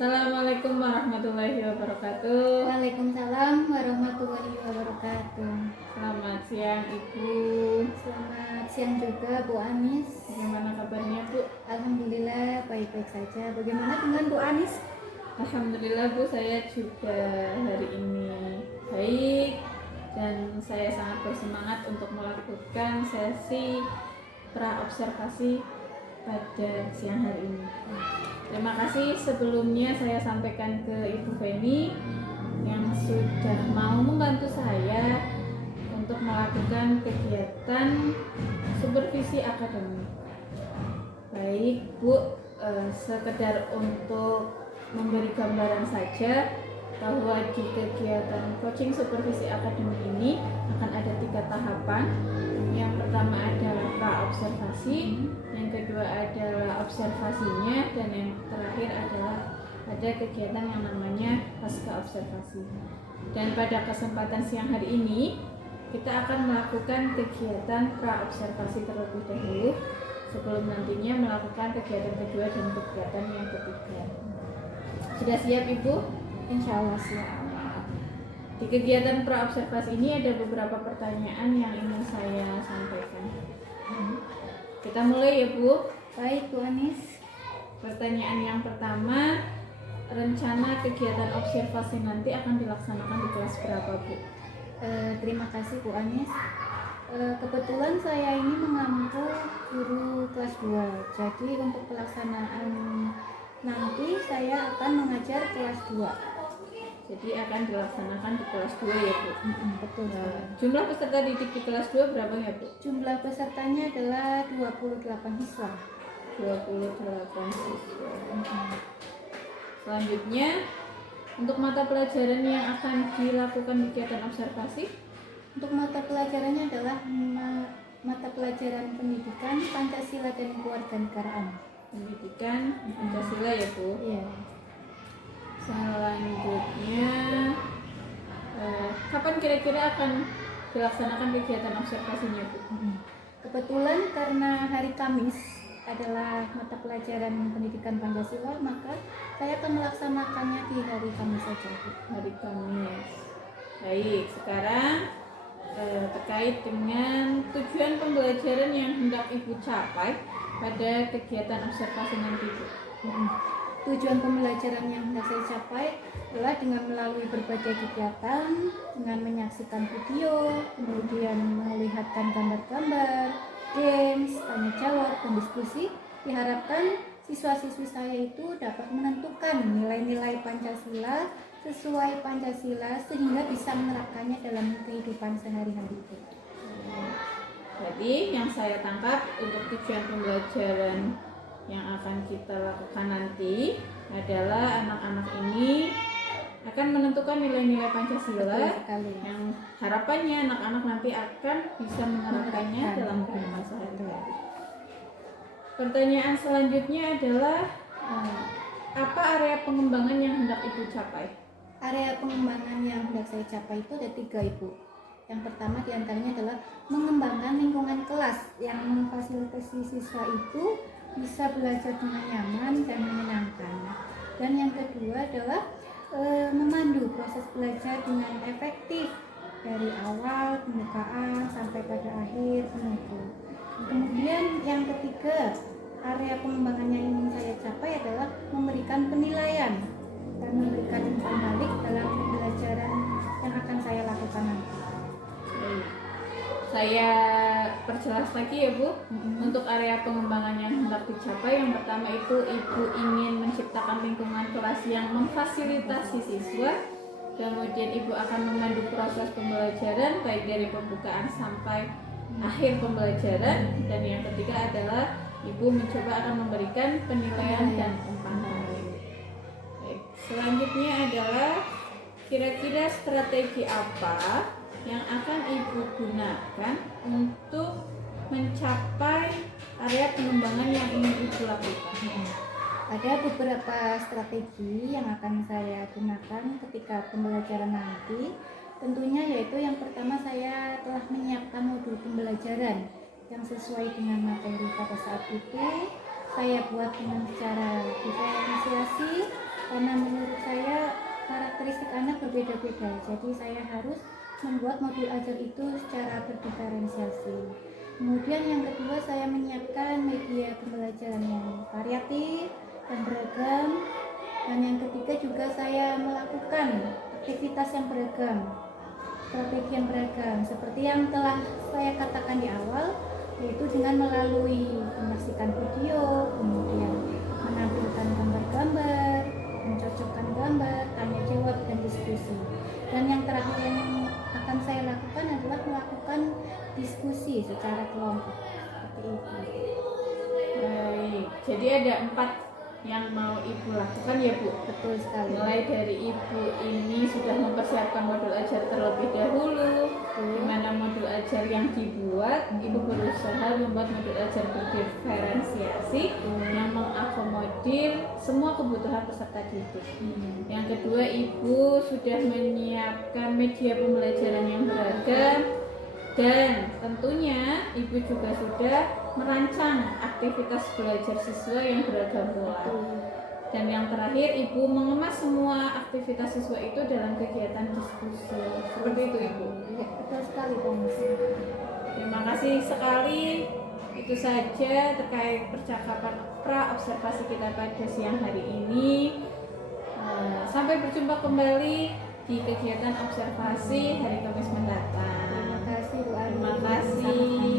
Assalamualaikum warahmatullahi wabarakatuh. Waalaikumsalam warahmatullahi wabarakatuh. Selamat siang Ibu. Selamat siang juga Bu Anis. Bagaimana kabarnya Bu? Alhamdulillah baik-baik saja. Bagaimana dengan Bu Anis? Alhamdulillah Bu, saya juga hari ini baik dan saya sangat bersemangat untuk melakukan sesi praobservasi pada siang hari ini. Terima kasih sebelumnya saya sampaikan ke Ibu Feni yang sudah mau membantu saya untuk melakukan kegiatan supervisi akademik. Baik Bu, sekedar untuk memberi gambaran saja bahwa di kegiatan coaching supervisi akademik ini akan ada 3 tahapan. Yang pertama adalah praobservasi, yang kedua adalah observasinya, dan yang terakhir adalah ada kegiatan yang namanya pasca observasi. Dan pada kesempatan siang hari ini kita akan melakukan kegiatan praobservasi terlebih dahulu sebelum nantinya melakukan kegiatan kedua dan kegiatan yang ketiga. Sudah siap Ibu? Insya Allah siap. Di kegiatan praobservasi ini ada beberapa pertanyaan yang ingin saya sampaikan. Kita mulai ya Bu. Baik Bu Anis. Pertanyaan yang pertama, rencana kegiatan observasi nanti akan dilaksanakan di kelas berapa Bu? Terima kasih Bu Anis. Kebetulan saya ini mengampu guru kelas 2. Jadi untuk pelaksanaan nanti saya akan mengajar kelas 2. Jadi akan dilaksanakan di kelas 2 ya Bu? Betul. Jumlah peserta didik di kelas 2 berapa ya Bu? Jumlah pesertanya adalah 28 siswa. 28 siswa. Selanjutnya, untuk mata pelajaran yang akan dilakukan kegiatan observasi, untuk mata pelajarannya adalah mata pelajaran pendidikan Pancasila dan Kewarganegaraan. pendidikan Pancasila ya Bu? Iya. Selanjutnya, kapan kira-kira akan dilaksanakan kegiatan observasinya Bu? Kebetulan karena hari Kamis adalah mata pelajaran pendidikan Pancasila, maka saya akan melaksanakannya di hari Kamis saja Bu. Hari Kamis. Baik, sekarang terkait dengan tujuan pembelajaran yang hendak Ibu capai pada kegiatan observasi nanti Bu. Tujuan pembelajaran yang hendak saya capai adalah dengan melalui berbagai kegiatan, dengan menyaksikan video, kemudian melihatkan gambar-gambar, games, tanya jawab, dan diskusi. Diharapkan siswa-siswi saya itu dapat menentukan nilai-nilai Pancasila sesuai Pancasila sehingga bisa menerapkannya dalam kehidupan sehari-hari. Jadi yang saya tangkap untuk tujuan pembelajaran yang akan kita lakukan nanti adalah anak-anak ini akan menentukan nilai-nilai Pancasila yang harapannya anak-anak nanti akan bisa menerapkannya dalam kehidupan sehari-hari. Pertanyaan selanjutnya adalah apa area pengembangan yang hendak Ibu capai? Area pengembangan yang hendak saya capai itu ada 3 Ibu. Yang pertama diantaranya adalah mengembangkan lingkungan kelas yang memfasilitasi siswa itu bisa belajar dengan nyaman dan menyenangkan. Dan yang kedua adalah memandu proses belajar dengan efektif dari awal pembukaan sampai pada akhir penutup. Kemudian yang ketiga, area pengembangan yang ingin saya capai adalah memberikan penilaian dan memberikan umpan balik dalam pembelajaran yang akan saya lakukan nanti. Saya perjelas lagi ya Bu. Untuk area pengembangan yang hendak dicapai, yang pertama itu Ibu ingin menciptakan lingkungan kelas yang memfasilitasi siswa. Kemudian Ibu akan memandu proses pembelajaran baik dari pembukaan sampai akhir pembelajaran. Dan yang ketiga adalah Ibu mencoba akan memberikan penilaian dan umpan balik. Selanjutnya adalah kira-kira strategi apa yang akan Ibu gunakan untuk mencapai area pengembangan yang ingin Ibu lakukan? Ada beberapa strategi yang akan saya gunakan ketika pembelajaran nanti. Tentunya yaitu yang pertama, saya telah menyiapkan modul pembelajaran yang sesuai dengan materi pada saat itu. Saya buat dengan cara diferensiasi, karena menurut saya karakteristik anak berbeda-beda, jadi saya harus membuat modul ajar itu secara berdiferensiasi. Kemudian yang kedua, saya menyiapkan media pembelajaran yang variatif dan beragam. Dan yang ketiga juga saya melakukan aktivitas yang beragam, strategi yang beragam, seperti yang telah saya katakan di awal, yaitu dengan melalui menyaksikan video, kemudian menampilkan gambar-gambar, mencocokkan gambar, tanya jawab, dan diskusi. Dan yang terakhir yang akan saya lakukan adalah melakukan diskusi secara kelompok, seperti itu. Baik, jadi ada 4 yang mau Ibu lakukan ya Bu? Betul sekali. Mulai dari Ibu ini sudah mempersiapkan modul ajar terlebih dahulu, di mana modul ajar yang dibuat, Ibu berusaha membuat modul ajar berdiferensiasi yang mengakomodir semua kebutuhan peserta didik. Yang kedua, Ibu sudah menyiapkan media pembelajaran yang beragam, dan tentunya Ibu juga sudah merancang aktivitas belajar siswa yang beragam pula. Dan yang terakhir, Ibu mengemas semua aktivitas siswa itu dalam kegiatan diskusi. Seperti itu Ibu. Ya, betul sekali Pak. Terima kasih sekali. Itu saja terkait percakapan pra-observasi kita pada siang hari ini. Sampai berjumpa kembali di kegiatan observasi hari Kamis mendatang. Terima kasih Bu Ari. Terima kasih.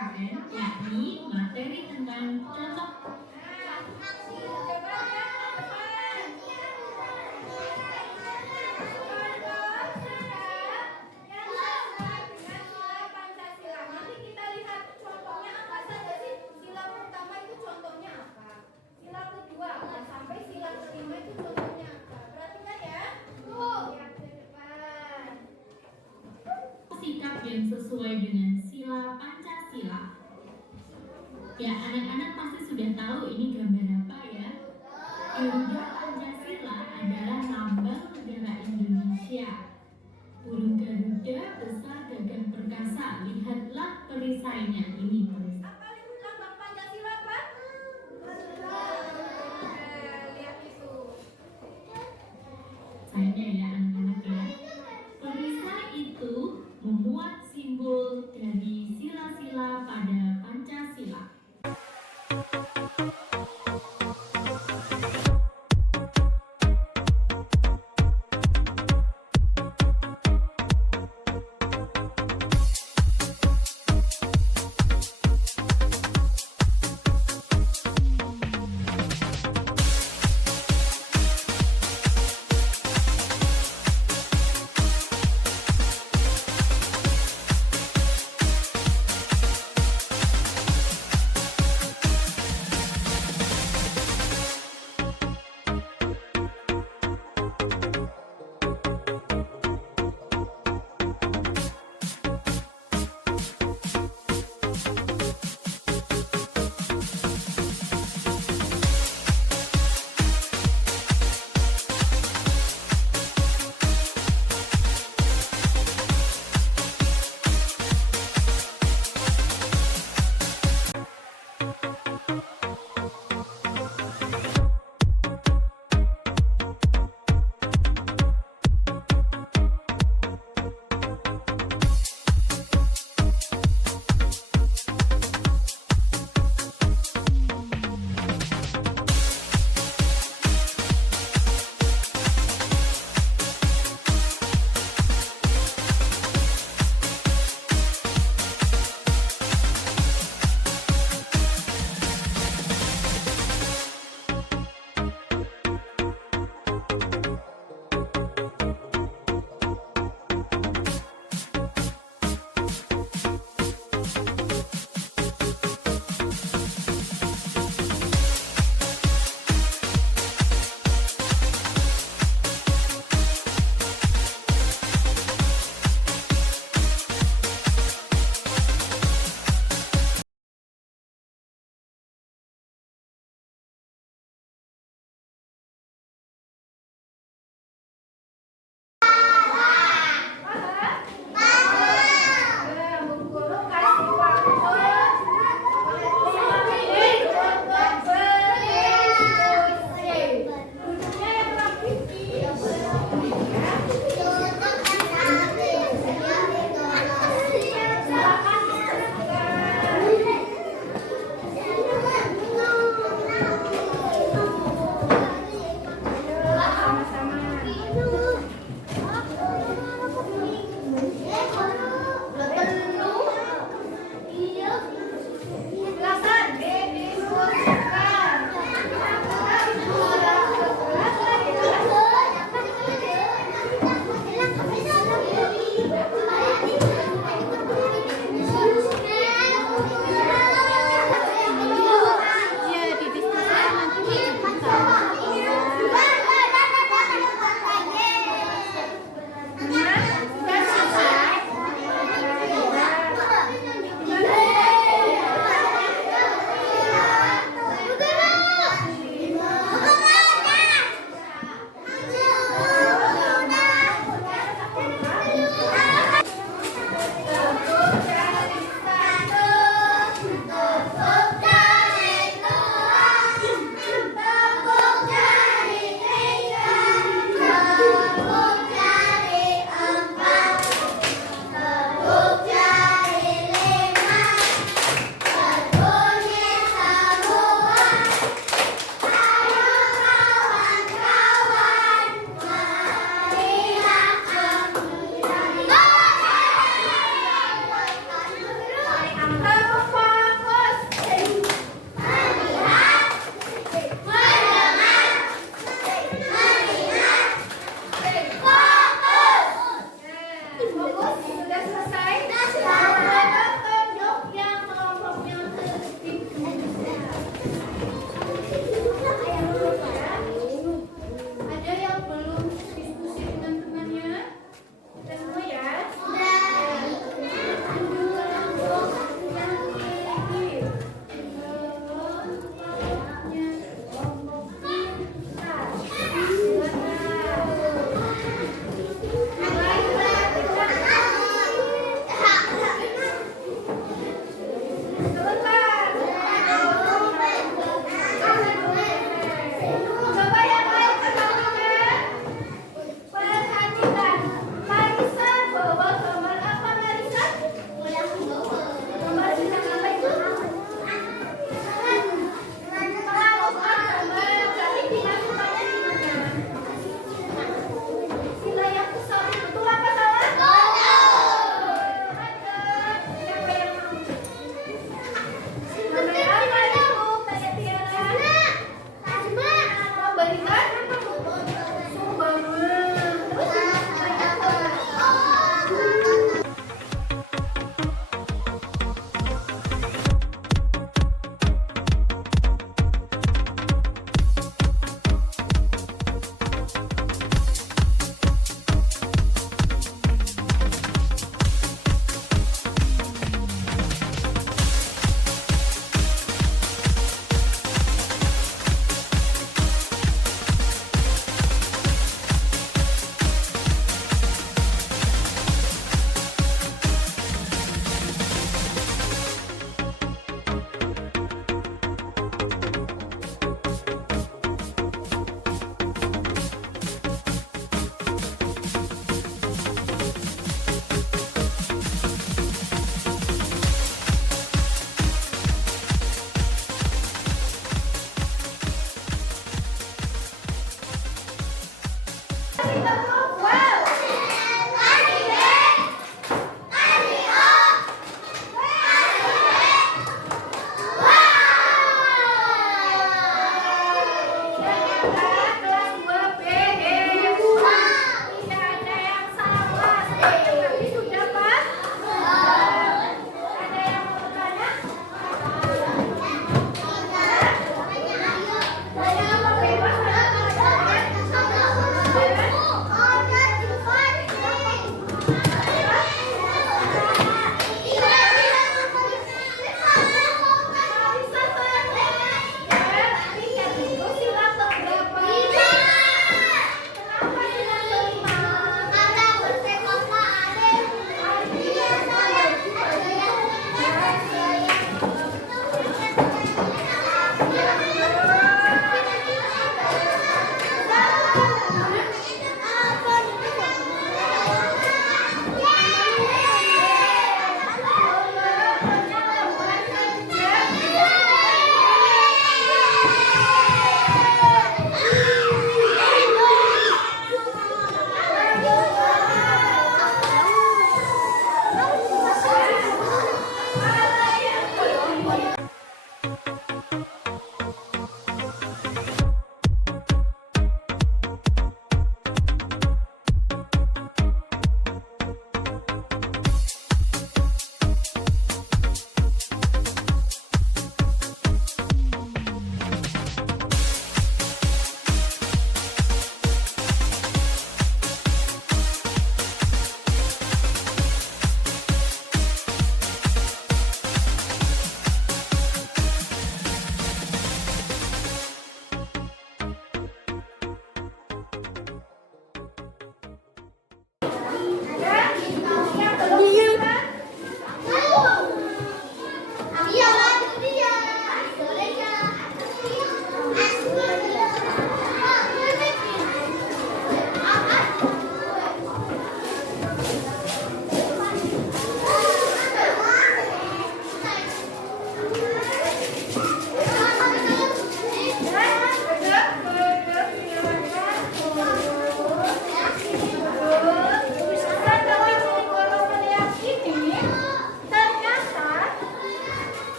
KKN, yakni materi tentang contoh. Sikap yang sesuai dengan sila Pancasila. Ya, anak-anak pasti sudah tahu ini gambar apa ya. Garuda Pancasila adalah lambang negara Indonesia. Burung Garuda besar gagah perkasa. Lihatlah perisainya ini. Apa lambang Pancasila, Pak? Lihat itu. Sayangnya ya anak-anak ya. Perisai itu memuat simbol dari sila-sila pada Pancasila.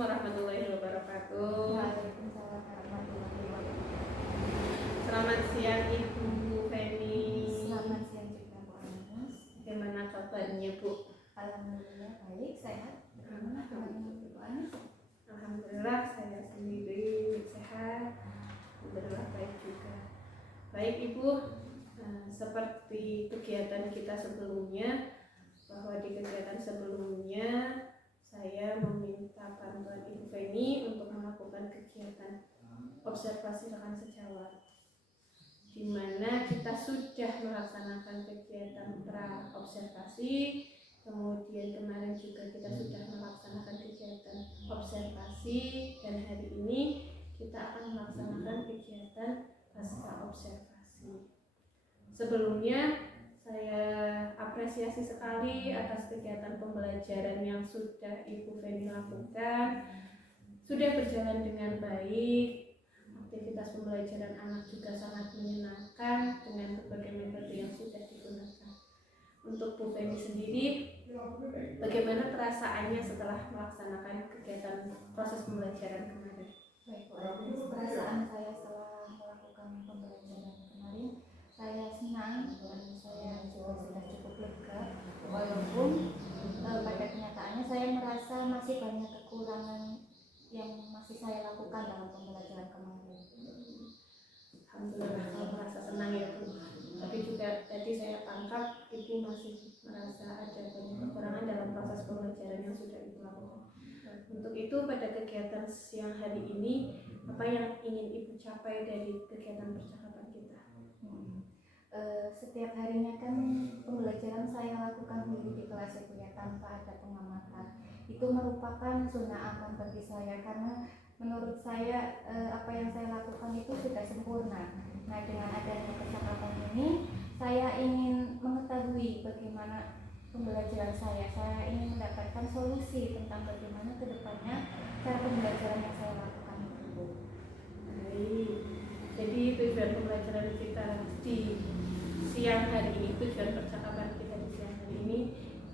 Warahmatullahi wabarakatuh. Waalaikumsalam warahmatullahi wabarakatuh. Selamat siang Ibu Feni. Selamat siang juga Bu Anus. Bagaimana kabarnya Bu? Alhamdulillah baik, sehat. Bagaimana dengan Ibu Anis? Alhamdulillah saya sendiri sehat, alhamdulillah baik juga. Baik Ibu, seperti kegiatan kita sebelumnya, bahwa di kegiatan sebelumnya saya meminta bantuan Ibu Feni untuk melakukan kegiatan observasi rekan sejawat, di mana kita sudah melaksanakan kegiatan pra observasi. Kemudian kemarin juga kita sudah melaksanakan kegiatan observasi, dan hari ini kita akan melaksanakan kegiatan pasca observasi. Sebelumnya saya apresiasi sekali atas kegiatan pembelajaran yang sudah Ibu Feni lakukan. Sudah berjalan dengan baik. Aktivitas pembelajaran anak juga sangat menyenangkan dengan berbagai metode yang sudah digunakan. Untuk Bu Feni sendiri, bagaimana perasaannya setelah melaksanakan kegiatan proses pembelajaran kemarin? Baik, Bu Anis, perasaan saya setelah melakukan pembelajaran kemarin, saya senang dan saya juga sudah cukup lega, walaupun pada kenyataannya saya merasa masih banyak kekurangan yang masih saya lakukan dalam pembelajaran kemarin. Alhamdulillah, saya merasa senang ya Bu. Tapi juga tadi saya tangkap Ibu masih merasa ada banyak kekurangan dalam proses pembelajaran yang sudah Ibu lakukan. Untuk itu pada kegiatan siang hari ini, apa yang ingin Ibu capai dari kegiatan percakapan kita? Setiap harinya kan pembelajaran saya lakukan sendiri di kelas itu ya, tanpa ada pengamatan. Itu merupakan zona aman bagi saya, karena menurut saya apa yang saya lakukan itu sudah sempurna. Nah, dengan adanya percakapan ini, saya ingin mengetahui bagaimana pembelajaran saya. Saya ingin mendapatkan solusi tentang bagaimana kedepannya cara pembelajaran yang saya lakukan itu. Baik, jadi tujuan pembelajaran kita di siang hari ini, tujuan percakapan kita di siang hari ini,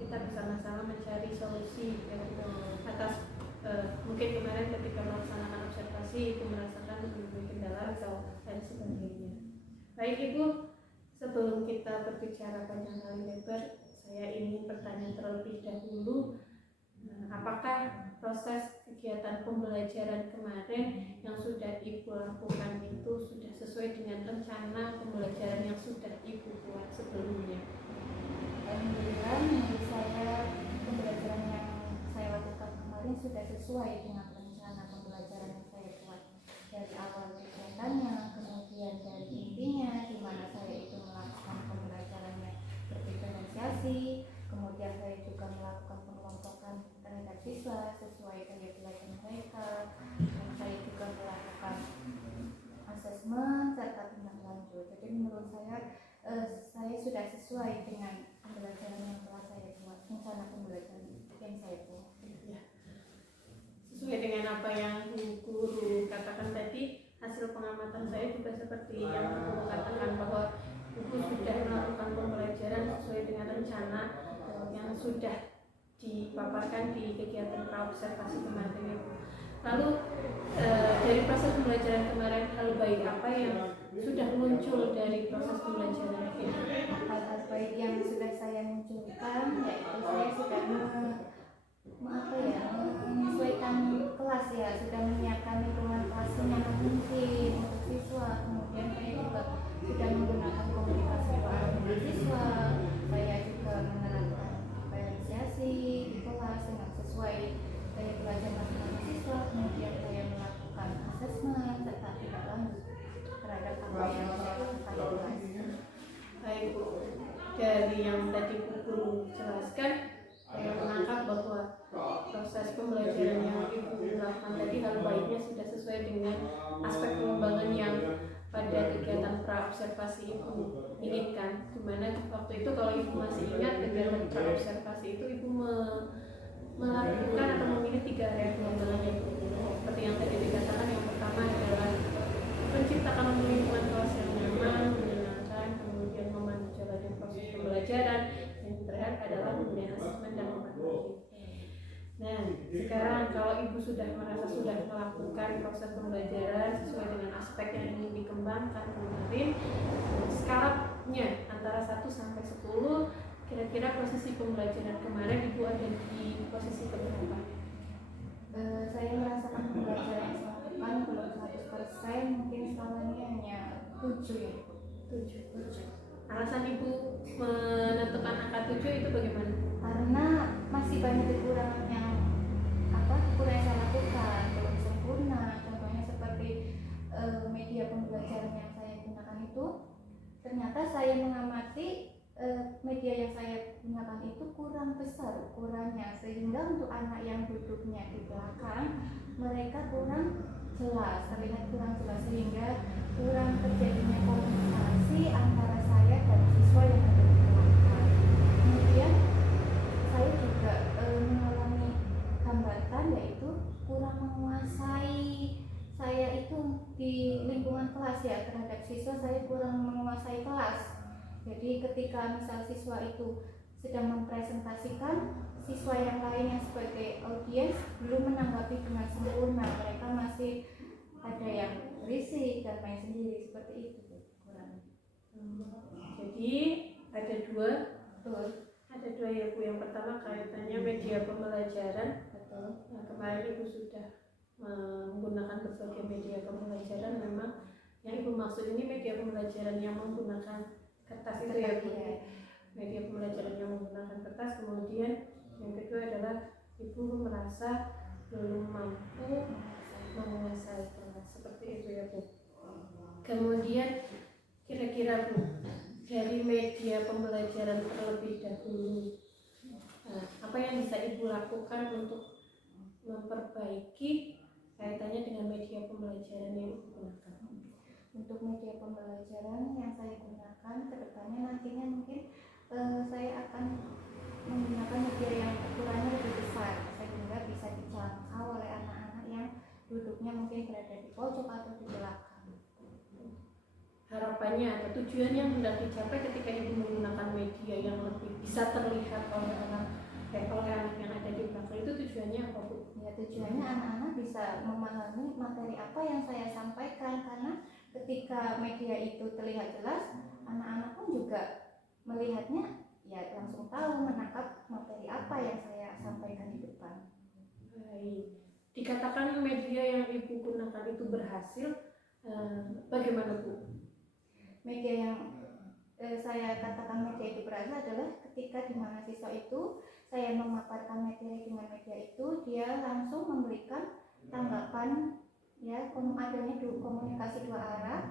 kita bersama-sama mencari solusi ya, atas mungkin kemarin ketika melaksanakan observasi itu merasakan berbagai kendala atau lain sebagainya. Baik Ibu, sebelum kita berbicara panjang kali lebar, saya ingin bertanya terlebih dahulu, apakah proses kegiatan pembelajaran kemarin yang sudah Ibu lakukan itu sudah sesuai dengan rencana pembelajaran yang sudah Ibu buat sebelumnya? Alhamdulillah, menurut saya pembelajaran yang saya lakukan kemarin sudah sesuai dengan rencana pembelajaran yang saya buat dari awal kegiatannya, kemudian dari intinya, di mana saya itu melakukan pembelajarannya berdiferensiasi, kemudian saya juga melakukan pengelompokan terhadap siswa sesuai gaya belajar mereka, dan saya juga melakukan asesmen serta tindak lanjut. Jadi menurut saya sudah sesuai dengan pembelajaran yang telah saya buat, rencana pembelajaran yang saya buat. Ya. Sesuai dengan apa yang guru katakan tadi, hasil pengamatan saya juga seperti yang guru katakan, bahwa Ibu sudah melakukan pembelajaran sesuai dengan rencana yang sudah dipaparkan di kegiatan pra-observasi kemarin Ibu. Lalu dari proses pembelajaran kemarin, hal baik apa yang sudah muncul dari proses pembelajaran ini? Hal-hal baik yang sudah saya munculkan, yaitu saya sudah menyesuaikan kelas ya, sudah menyiapkan lingkungan kelas yang mungkin untuk siswa. Kemudian saya juga sudah menggunakan komunikasi dengan siswa. Saya juga menerapkan diferensiasi di kelas dengan sesuai gaya belajar masing-masing siswa. Kemudian saya melakukan asesmen serta tindak lanjut terhadap apa yang saya lakukan di kelas. Baik Bu, dari yang tadi Bu Guru jelaskan, saya menangkap bahwa proses pembelajaran yang Ibu lakukan tadi hal baiknya sudah sesuai dengan aspek pengembangan yang pada kegiatan pra-observasi Ibu inginkan. Dimana waktu itu kalau Ibu masih ingat, kegiatan pra-observasi itu Ibu melakukan atau memilih 3 area pengembangan yang seperti yang tadi dikatakan. Yang pertama adalah menciptakan lingkungan kelas yang nyaman, menyenangkan, kemudian memandu jalannya proses pembelajaran, dan terakhir adalah memberikan asesmen dan evaluasi. Nah, sekarang kalau Ibu sudah merasa sudah melakukan proses pembelajaran sesuai dengan aspek yang ingin dikembangkan kemarin, skalanya antara 1 sampai 10, kira-kira kira-kira posisi pembelajaran kemarin Ibu ada di posisi keberapa? Saya merasakan pembelajaran melakukan belum 100%, mungkin skalanya hanya 7 ya. 7. Alasan Ibu menentukan angka 7 itu bagaimana? Karena masih banyak kekurangan yang saya lakukan, belum sempurna. Contohnya seperti media pembelajaran yang saya gunakan itu, ternyata saya mengamati media yang saya gunakan itu kurang besar ukurannya, sehingga untuk anak yang duduknya di belakang mereka kurang jelas, terlihat kurang jelas, sehingga kurang terjadinya komunikasi antara saya dan siswa yang ada di belakang. Kemudian saya juga mengalami hambatan, yaitu kurang menguasai. Saya itu di lingkungan kelas ya, terhadap siswa saya kurang menguasai kelas. Jadi ketika misal siswa itu sedang mempresentasikan, siswa yang lain yang sebagai audiens belum menanggapi dengan sempurna. Mereka masih ada yang berisik dan main sendiri, seperti itu kurang. Jadi ada dua Betul. ya Bu. Yang pertama kaitannya media pembelajaran. Betul. Nah, kemarin Ibu sudah menggunakan berbagai media pembelajaran. Memang yang Ibu maksud ini media pembelajaran yang menggunakan kertas itu ya Bu. Media pembelajaran yang menggunakan kertas. Kemudian yang kedua adalah Ibu merasa belum mampu menguasai kelas, seperti itu ya Bu. Kemudian kira-kira Bu, dari media pembelajaran terlebih dahulu, apa yang bisa Ibu lakukan untuk memperbaiki kaitannya dengan media pembelajaran yang Ibu gunakan? Untuk media pembelajaran yang saya gunakan kedepannya nantinya mungkin saya akan menggunakan media yang ukurannya lebih besar, sehingga bisa dijangkau oleh anak-anak yang duduknya mungkin berada di pojok atau di belakang. Harapannya atau tujuan yang hendak dicapai ketika Ibu menggunakan media yang lebih bisa terlihat oleh anak yang ada di belakang, itu tujuannya apa Bu? Ya, tujuannya anak-anak bisa memahami materi apa yang saya sampaikan, karena ketika media itu terlihat jelas, anak-anak pun juga melihatnya ya langsung tahu, menangkap materi apa yang saya sampaikan di depan. Baik. Dikatakan media yang Ibu gunakan itu berhasil, bagaimana Bu? Media yang saya katakan media itu berhasil adalah ketika di mana siswa itu saya memaparkan materi dengan media itu, dia langsung memberikan tanggapan, ya, adanya komunikasi dua arah.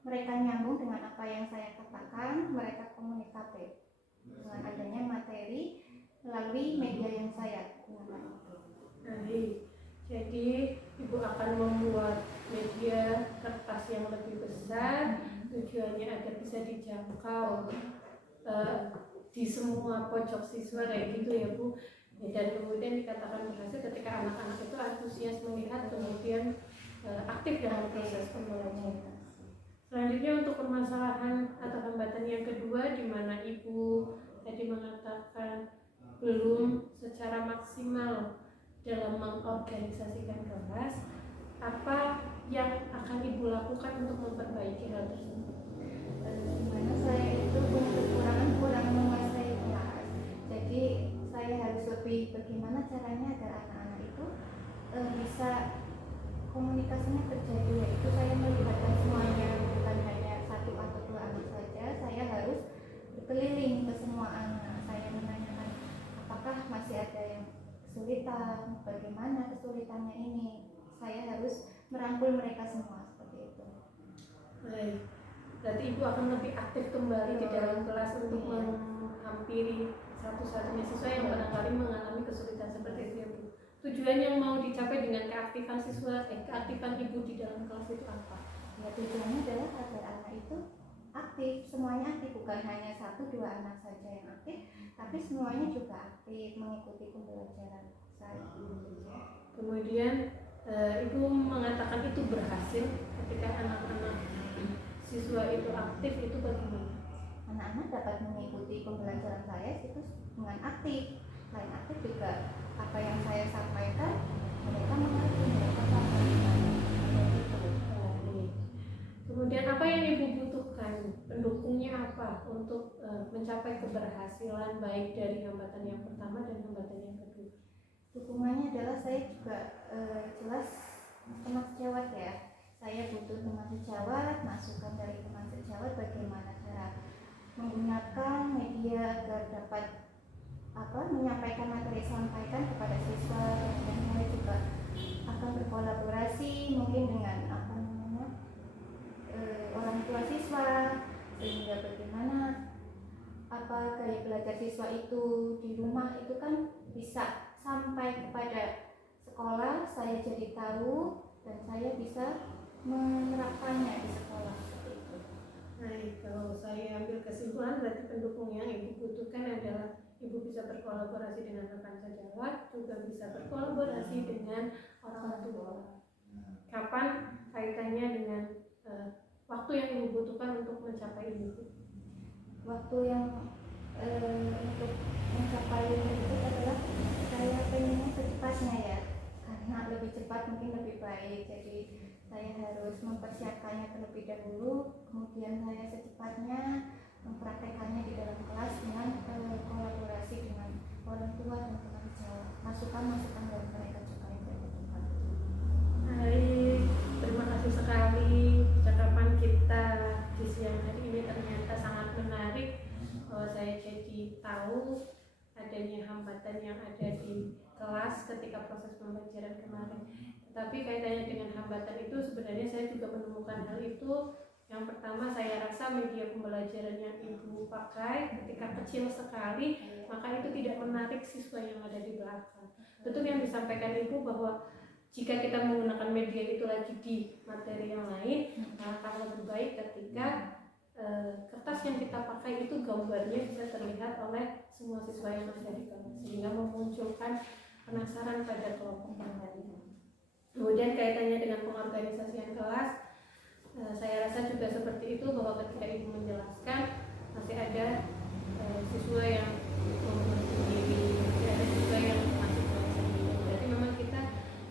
Mereka nyambung dengan apa yang saya katakan, mereka komunikatif dengan adanya materi melalui media yang saya gunakan itu. Baik. Jadi Ibu akan membuat media kertas yang lebih besar, tujuannya agar bisa dijangkau di semua pojok siswa kayak gitu ya Bu. Dan kemudian dikatakan berhasil ketika anak-anak itu antusias melihat, kemudian aktif dalam proses pembelajaran. Selanjutnya untuk permasalahan atau hambatan yang kedua, di mana Ibu tadi mengatakan belum secara maksimal dalam mengorganisasikan kelas, apa yang akan Ibu lakukan untuk memperbaiki hal tersebut? Dimana saya itu punya kekurangan menguasai kelas, jadi saya harus lebih bagaimana caranya agar anak-anak itu bisa komunikasinya terjadi, yaitu saya melibatkan semuanya, bukan hanya satu atau dua anak saja. Saya harus berkeliling ke semua anak, saya menanyakan apakah masih ada yang kesulitan, bagaimana kesulitannya ini. Saya harus merangkul mereka semua, seperti itu. Baik. Berarti Ibu akan lebih aktif kembali di dalam kelas untuk menghampiri satu-satunya siswa yang barangkali mengalami kesulitan seperti itu ya Bu. Tujuan yang mau dicapai dengan keaktifan keaktifan Ibu di dalam kelas itu apa? Ya, tujuannya adalah agar anak itu aktif, semuanya aktif, bukan hanya satu dua anak saja yang aktif, tapi semuanya juga aktif mengikuti pembelajaran saya. Kemudian Ibu mengatakan itu berhasil ketika anak-anak siswa itu aktif, itu bagaimana? Anak-anak dapat mengikuti pembelajaran saya itu dengan aktif. Selain aktif juga apa yang saya sampaikan mereka mengerti, mereka paham. Kemudian apa yang Ibu butuhkan? Pendukungnya apa? apa untuk mencapai keberhasilan baik dari hambatan yang pertama dan hambatan yang kedua? Dukungannya adalah saya juga jelas teman sejawat ya. Saya butuh teman sejawat, masukan dari teman sejawat bagaimana cara menggunakan media agar dapat menyampaikan materi sampaikan kepada siswa. Dan saya juga akan berkolaborasi mungkin dengan orang tua siswa, sehingga bagaimana gaya belajar siswa itu di rumah itu kan bisa sampai kepada sekolah, saya jadi tahu dan saya bisa menerapkannya di sekolah seperti itu. Nah, kalau saya ambil kesimpulan berarti pendukung yang ibu butuhkan adalah ibu bisa berkolaborasi dengan rekan sejawat, juga bisa berkolaborasi dengan orang tua. Kapan kaitannya dengan waktu yang ibu butuhkan untuk mencapai ini? Waktu yang untuk mencapai itu adalah saya pengennya secepatnya ya, karena lebih cepat mungkin lebih baik. Jadi saya harus mempersiapkannya terlebih dahulu, kemudian saya secepatnya mempraktekannya di dalam kelas dengan kolaborasi dengan orang tua dan teman sejawat. Masukan dari mereka juga yang saya butuhkan. Baik, terima kasih sekali percakapan kita di siang hari ini ternyata sangat menarik. Saya jadi tahu adanya hambatan yang ada di kelas ketika proses pembelajaran kemarin. Tetapi kaitannya dengan hambatan itu sebenarnya saya juga menemukan hal itu. Yang pertama, saya rasa media pembelajaran yang ibu pakai ketika kecil sekali, maka itu tidak menarik siswa yang ada di belakang. Betul yang disampaikan ibu bahwa jika kita menggunakan media itu lagi di materi yang lain, akan lebih baik ketika kertas yang kita pakai itu gambarnya bisa terlihat oleh semua siswa yang ada di kelas, sehingga memunculkan penasaran pada kelompok yang lain. Kemudian kaitannya dengan pengorganisasian kelas, saya rasa juga seperti itu, bahwa ketika ibu menjelaskan masih ada siswa yang membuat sendiri, masih ada siswa yang masih buat sendiri. Berarti memang kita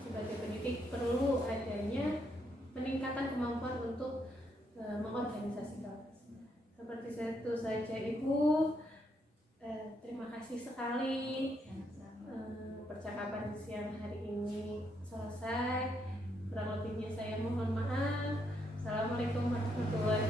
sebagai pendidik perlu adanya peningkatan kemampuan untuk mengorganisasi kelas. Seperti itu saja ibu. Terima kasih sekali. Percakapan siang hari ini selesai. Kurang lebihnya saya mohon maaf. Assalamualaikum warahmatullahi